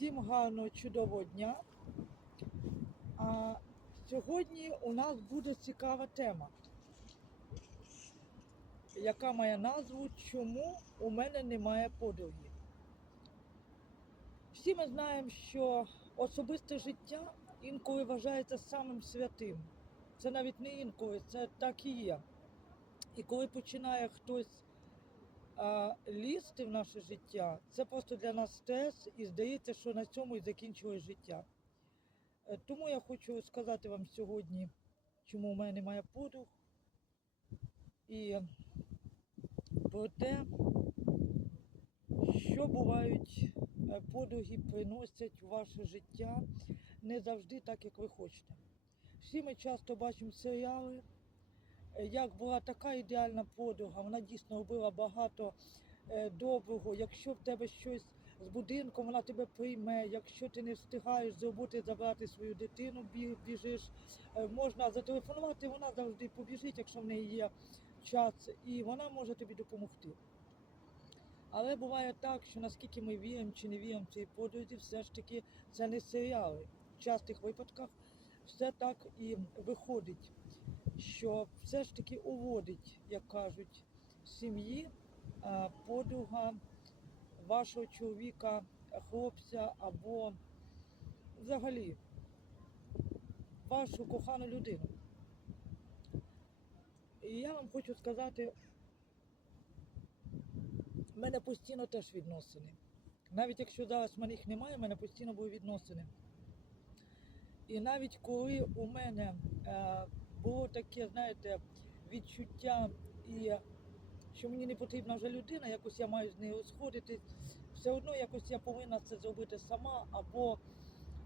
Всім гарного, чудового дня. А сьогодні у нас буде цікава тема, яка має назву Чому у мене немає подруги? Всі ми знаємо, що особисте життя інколи вважається самим святим. Це навіть не інколи, це так і є. І коли починає хтось а, лізти в наше життя, це просто для нас стрес, і здається, що на цьому і закінчилось життя. Е, Тому я хочу сказати вам сьогодні, чому в мене немає подруг, і про те, що бувають е, подруги приносять в ваше життя не завжди так, як ви хочете. Всі ми часто бачимо серіали, як була така ідеальна подруга, вона дійсно робила багато е, доброго. Якщо в тебе щось з будинком, вона тебе прийме. Якщо ти не встигаєш з роботи забрати свою дитину, біжиш, е, можна зателефонувати, вона завжди побіжить, якщо в неї є час, і вона може тобі допомогти. Але буває так, що наскільки ми віримо чи не віримо цій подрузі, все ж таки це не серіали. В частих випадках все так і виходить, що все ж таки уводить, як кажуть, сім'ї а, подруга вашого чоловіка, хлопця або взагалі вашу кохану людину. І я вам хочу сказати, в мене постійно теж відносини. Навіть якщо зараз в мене їх немає, в мене постійно були відносини. І навіть коли у мене е, було таке, знаєте, відчуття, і що мені не потрібна вже людина, якось я маю з нею сходитись, все одно якось я повинна це зробити сама, або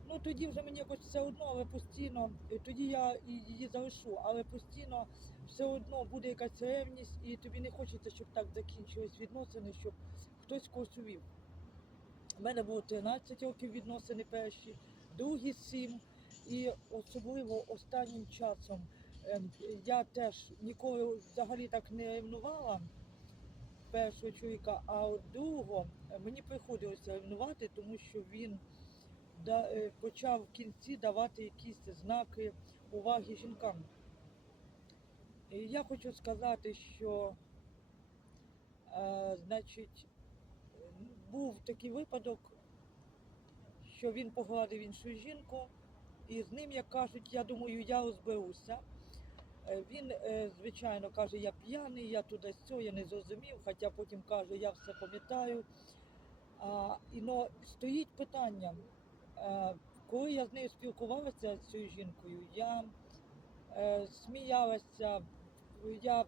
ну тоді вже мені якось все одно, але постійно, тоді я її залишу, але постійно все одно буде якась ревність, і тобі не хочеться, щоб так закінчились відносини, щоб хтось когось увів. У мене було 13 років відносини перші, другі 7. І особливо останнім часом я теж ніколи взагалі так не ревнувала першого чоловіка, а другого е, мені приходилося ревнувати, тому що він е, почав в кінці давати якісь знаки уваги жінкам. І я хочу сказати, що е, значить, е, був такий випадок, що він погладив іншу жінку, і з ним, як кажуть, я думаю, я розберуся. Е, Він, е, звичайно, каже, я п'яний, я туди сьо, я не зрозумів, хоча потім каже, я все пам'ятаю. А, і но стоїть питання, е, коли я з нею спілкувалася з цією жінкою, я е, сміялася, я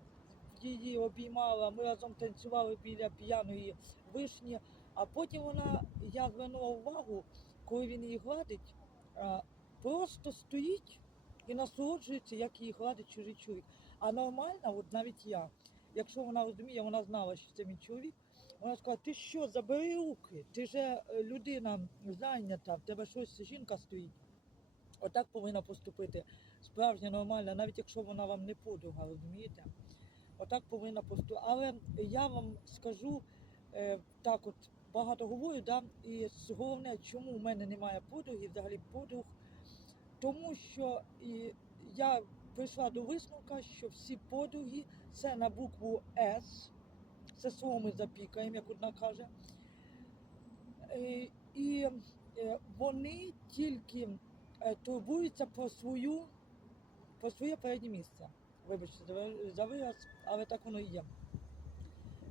її обіймала, ми разом танцювали біля п'яної вишні, а потім вона, я звернула увагу, коли він її гладить, е, просто стоїть і насолоджується, як її гладить чужий чоловік. А нормально, от навіть я, якщо вона розуміє, вона знала, що це мій чоловік, вона сказала, ти що, забери руки, ти же е, людина зайнята, в тебе щось жінка стоїть. Отак повинна поступити справжня нормальна, навіть якщо вона вам не подруга, розумієте? Отак повинна поступити. Але я вам скажу е, так, от багато говорю, да? і головне, чому в мене немає подруги, взагалі подруг, тому що і я прийшла до висновка, що всі подруги це на букву С, це слово ми запікаємо, як одна каже. Е, І е, вони тільки е, турбуються про свою, про своє переднє місце. Вибачте за вираз, але так воно і є.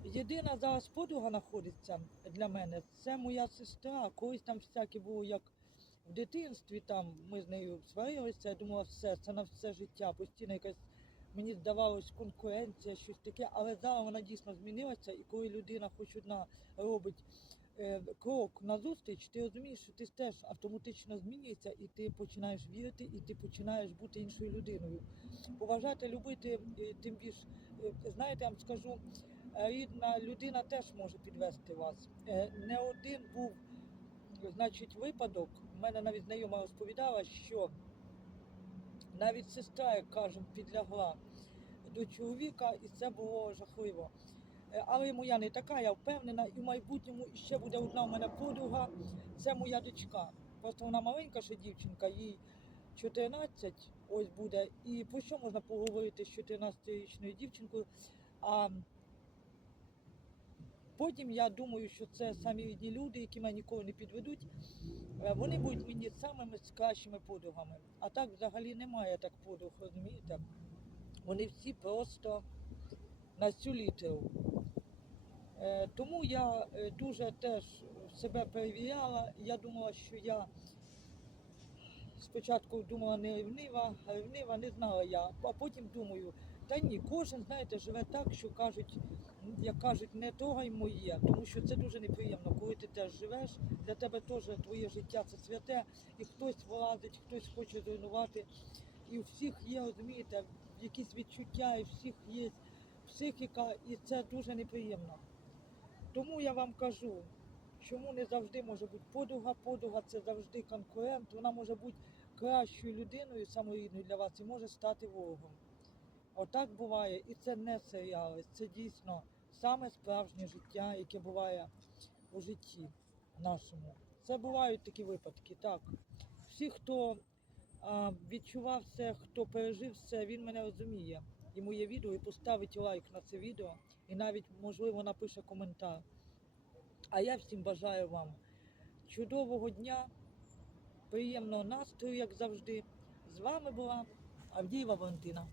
Єдина зараз подруга знаходиться для мене, це моя сестра. Колись там всяке було як в дитинстві, там ми з нею сварилися, я думала, все, це на все життя, постійно якась мені здавалось конкуренція, щось таке, але зараз вона дійсно змінилася, і коли людина хоч одна робить е, крок назустріч, ти розумієш, що ти теж автоматично змінюєшся, і ти починаєш вірити, і ти починаєш бути іншою людиною. Поважати, любити, тим більш, е, знаєте, я вам скажу, рідна людина теж може підвести вас. Е, Не один був, значить, випадок. У мене навіть знайома розповідала, що навіть сестра, як кажемо, підлягла до чоловіка, і це було жахливо. Е, Але моя не така, я впевнена, і в майбутньому ще буде одна у мене подруга, це моя дочка. Просто вона маленька ще дівчинка, їй 14 ось буде. І про що можна поговорити з 14-річною дівчинкою? А потім я думаю, що це самі одні люди, які мене ніколи не підведуть. Е, Вони будуть мені самими кращими подругами. А так взагалі немає так подруг, розумієте? Вони всі просто на цю літеру. Е, Тому я е, дуже теж себе перевіряла. Я думала, що я спочатку думала не ревнива, а ревнива не знала я. А потім думаю, та ні, кожен, знаєте, живе так, що кажуть, як кажуть, не трогай моє, тому що це дуже неприємно, коли ти теж живеш, для тебе теж твоє життя це святе, і хтось влазить, хтось хоче зруйнувати. І у всіх є, розумієте, якісь відчуття, і у всіх є психіка, і це дуже неприємно. Тому я вам кажу, чому не завжди може бути подруга. Подруга це завжди конкурент. Вона може бути кращою людиною, саморідною для вас, і може стати ворогом. Отак буває, і це не серіали, це дійсно саме справжнє життя, яке буває у житті нашому. Це бувають такі випадки, так. Всі, хто а, відчував все, хто пережив все, він мене розуміє. І моє відео, і поставить лайк на це відео, і навіть, можливо, напише коментар. А я всім бажаю вам чудового дня, приємного настрою, як завжди. З вами була Авдієва Валентина.